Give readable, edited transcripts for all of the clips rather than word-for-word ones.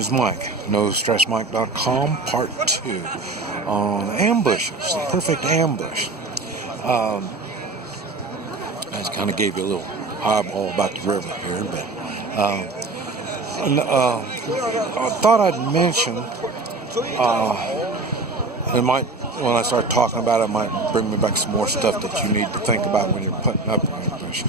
is Mike, NoStressMike.com, part 2 on ambushes, the perfect ambush. I just kind of gave you a little eyeball about the river here, but I thought I'd mention, it might, when I start talking about it, it might bring me back some more stuff that you need to think about when you're putting up an ambush.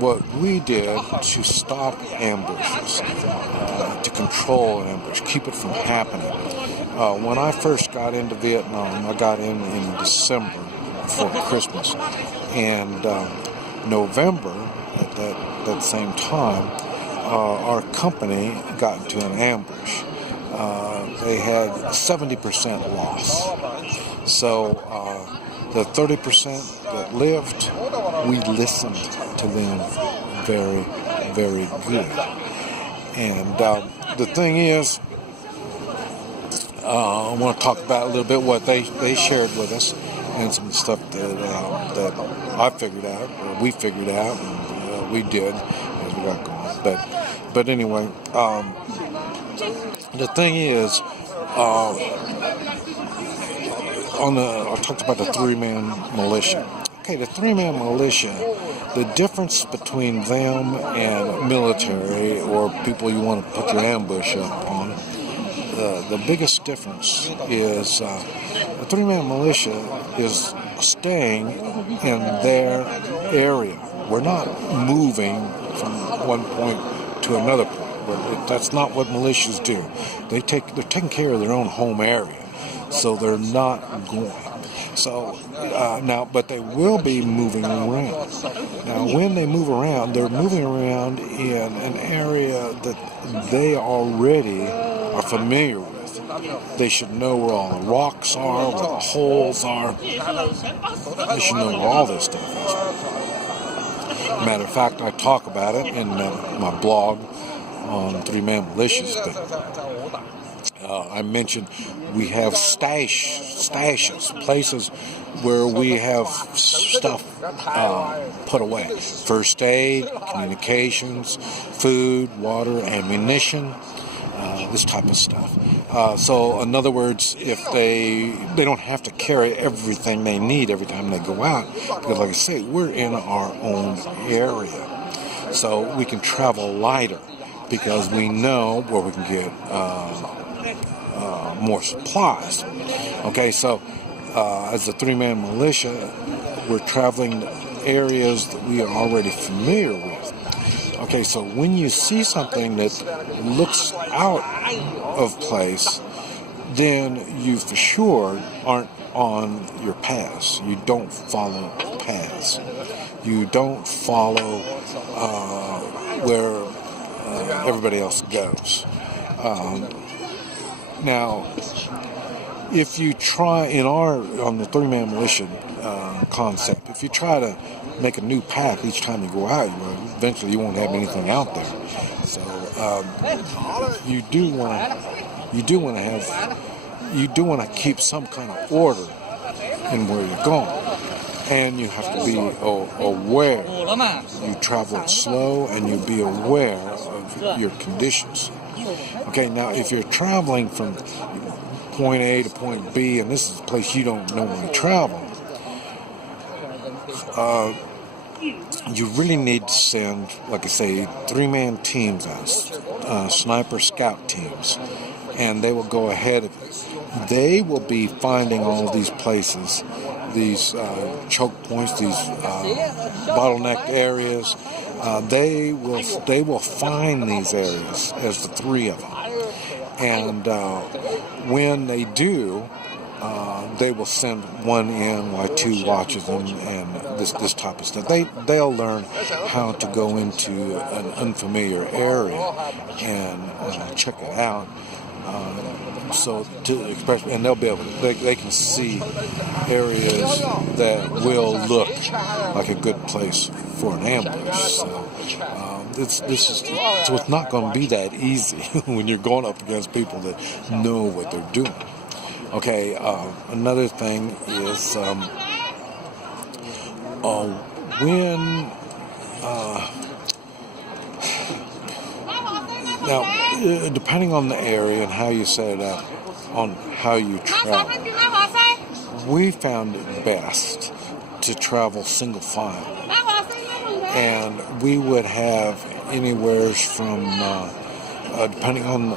What we did to stop ambushes, to control an ambush, keep it from happening. When I first got into Vietnam, I got in December before Christmas, and November at that same time, our company got into an ambush. They had 70% loss. So the 30% that lived, we listened to them very, very good. And the thing is, I want to talk about a little bit what they shared with us and some stuff that I figured out, or we figured out, and we did as we got going. But anyway, the thing is, I talked about the 3-man militia. Okay, the 3-man militia, the difference between them and military or people you want to put your ambush up on, the biggest difference is the 3-man militia is staying in their area. We're not moving from one point to another point. But that's not what militias do. They're taking care of their own home area, so they're not going. So now, but they will be moving around. Now, when they move around, they're moving around in an area that they already are familiar with. They should know where all the rocks are, where the holes are. They should know where all this stuff is. Matter of fact, I talk about it in my blog on 3-man militias, but I mentioned we have stashes, places where we have stuff put away. First aid, communications, food, water, ammunition, this type of stuff. So in other words, if they don't have to carry everything they need every time they go out, because like I say, we're in our own area. So we can travel lighter, because we know where we can get more supplies. Okay, so as a 3-man militia, we're traveling areas that we are already familiar with. Okay, so when you see something that looks out of place, then you for sure aren't on your paths. You don't follow paths. You don't follow where everybody else goes. Now, if you try on the 3-man militia concept, if you try to make a new path each time you go out, eventually you won't have anything out there. So you do want to keep some kind of order in where you're going. And you have to be aware. You travel slow and you be aware of your conditions. Okay, now if you're traveling from point A to point B, and this is a place you don't normally travel, you really need to send, like I say, 3-man teams out, sniper scout teams, and they will go ahead of you. They will be finding all of these places, these choke points, these bottleneck areas. They will find these areas as the 3 of them, and when they do, they will send 1 in while 2 watches them, and this type of stuff. They'll learn how to go into an unfamiliar area and check it out. And they'll be able to, they can see areas that will look like a good place for an ambush. So it's not going to be that easy when you're going up against people that know what they're doing. Okay, another thing is Now, depending on the area and how you set it up, on how you travel, we found it best to travel single file. And we would have anywhere from, depending on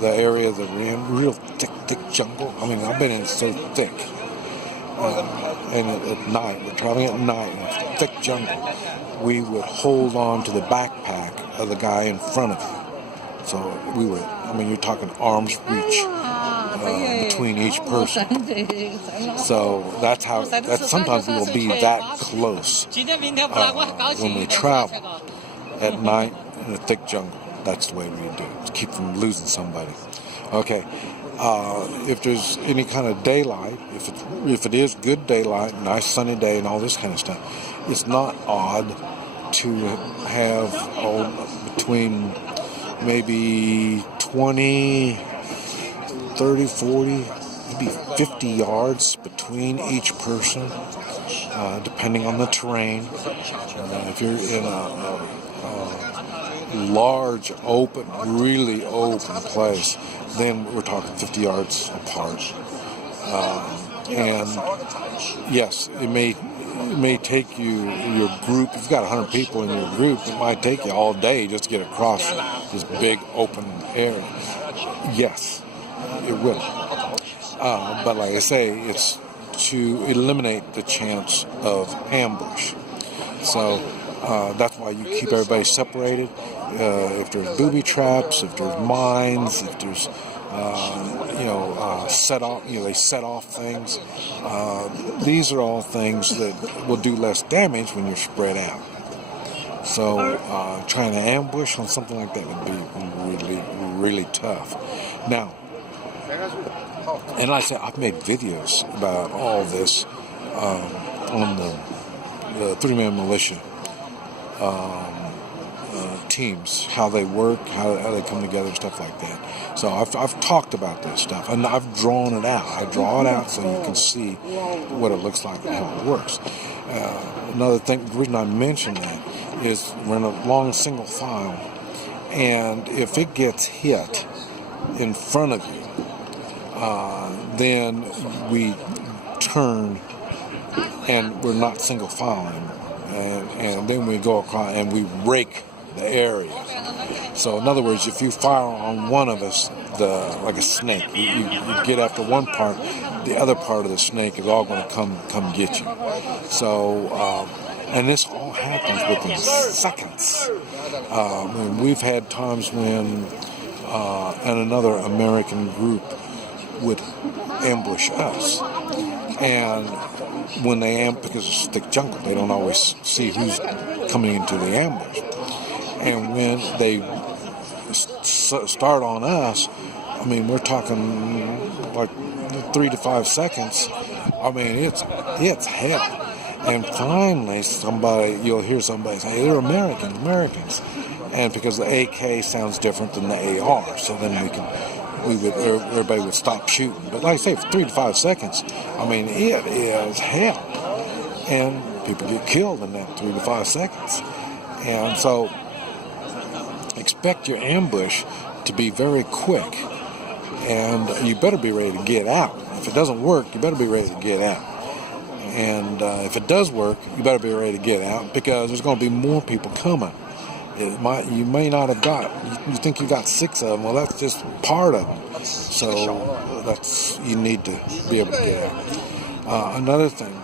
the area that we're in, real thick jungle. I mean, I've been in so thick. And at night, we're traveling at night in a thick jungle. We would hold on to the backpack of the guy in front of you. So we would, you're talking arm's reach between each person. So that's sometimes we will be that close when we travel at night in a thick jungle. That's the way we do it, to keep from losing somebody. Okay. If there's any kind of daylight, if it is good daylight, nice sunny day and all this kind of stuff, it's not odd to have between maybe 20, 30, 40, maybe 50 yards between each person, depending on the terrain. If you're in a large, open, really open place, then we're talking 50 yards apart. And yes, it may take you, your group, if you've got 100 people in your group, it might take you all day just to get across this big open area. Yes, it will. But like I say, it's to eliminate the chance of ambush. So that's why you keep everybody separated. If there's booby traps, if there's mines, if there's they set off things. These are all things that will do less damage when you're spread out. So trying to ambush on something like that would be really, really tough. Now, and like I said, I've made videos about all this on the three-man militia teams, how they work, how they come together, stuff like that. So I've talked about this stuff, and I've drawn it out. I draw it out so you can see what it looks like and how it works. Another thing, the reason I mention that is we're in a long single file, and if it gets hit in front of you, then we turn and we're not single filing, and then we go across and we rake the area. So in other words, if you fire on one of us, like a snake, you get after one part, the other part of the snake is all going to come get you. So and this all happens within seconds. We've had times when and another American group would ambush us, and when they because it's thick jungle, they don't always see who's coming into the ambush. And when they start on us, we're talking like 3 to 5 seconds. It's hell. And finally, you'll hear somebody say, "They're Americans," and because the AK sounds different than the AR, so then everybody would stop shooting. But like I say, for 3 to 5 seconds, it is hell, and people get killed in that 3 to 5 seconds. And so, expect your ambush to be very quick, and you better be ready to get out. If it doesn't work, you better be ready to get out. And if it does work, you better be ready to get out, because there's going to be more people coming. You may not have you think you got 6 of them. Well, that's just part of them. So you need to be able to get out. Another thing,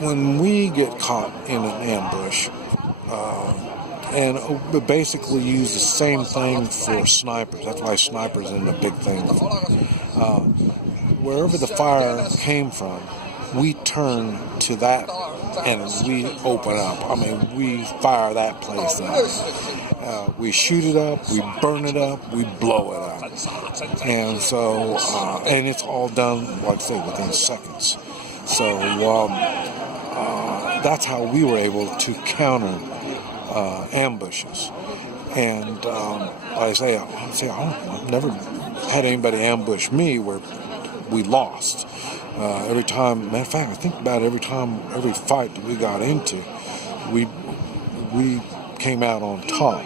when we get caught in an ambush, and we basically use the same thing for snipers. That's why snipers is a big thing. Wherever the fire came from, we turn to that and we open up. We fire that place up. We shoot it up, we burn it up, we blow it up. And so, and it's all done, like I say, within seconds. So that's how we were able to counter ambushes. And like I say, I've never had anybody ambush me where we lost. Every time, matter of fact, I think about every fight that we got into, we came out on top.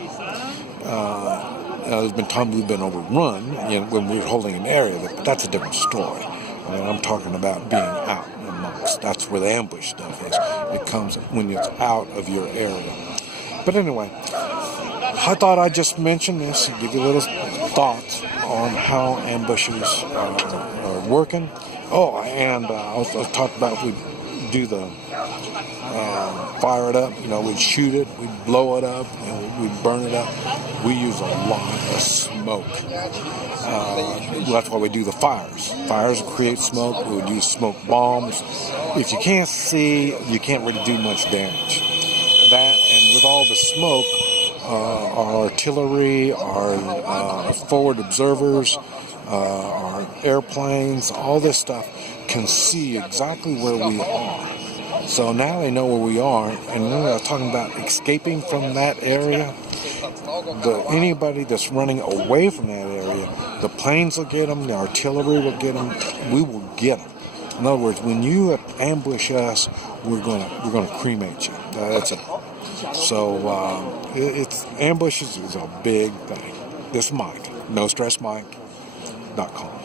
There's been times we've been overrun when we were holding an area, but that's a different story. I'm talking about being out amongst. That's where the ambush stuff is. It comes when it's out of your area. But anyway, I thought I'd just mention this and give you a little thoughts on how ambushes are working. Oh, and I talked about we do the fire it up, we'd shoot it, we'd blow it up, we'd burn it up. We use a lot of smoke. That's why we do the fires. Fires create smoke. We would use smoke bombs. If you can't see, you can't really do much damage. That, and with all the smoke, our artillery, our forward observers, our airplanes, all this stuff can see exactly where we are. So now they know where we are, and when I was talking about escaping from that area, anybody that's running away from that area, the planes will get them, the artillery will get them, we will get them. In other words, when you ambush us, we're gonna cremate you. That's it. So it's ambushes is a big thing. This is Mike, NoStressMike.com.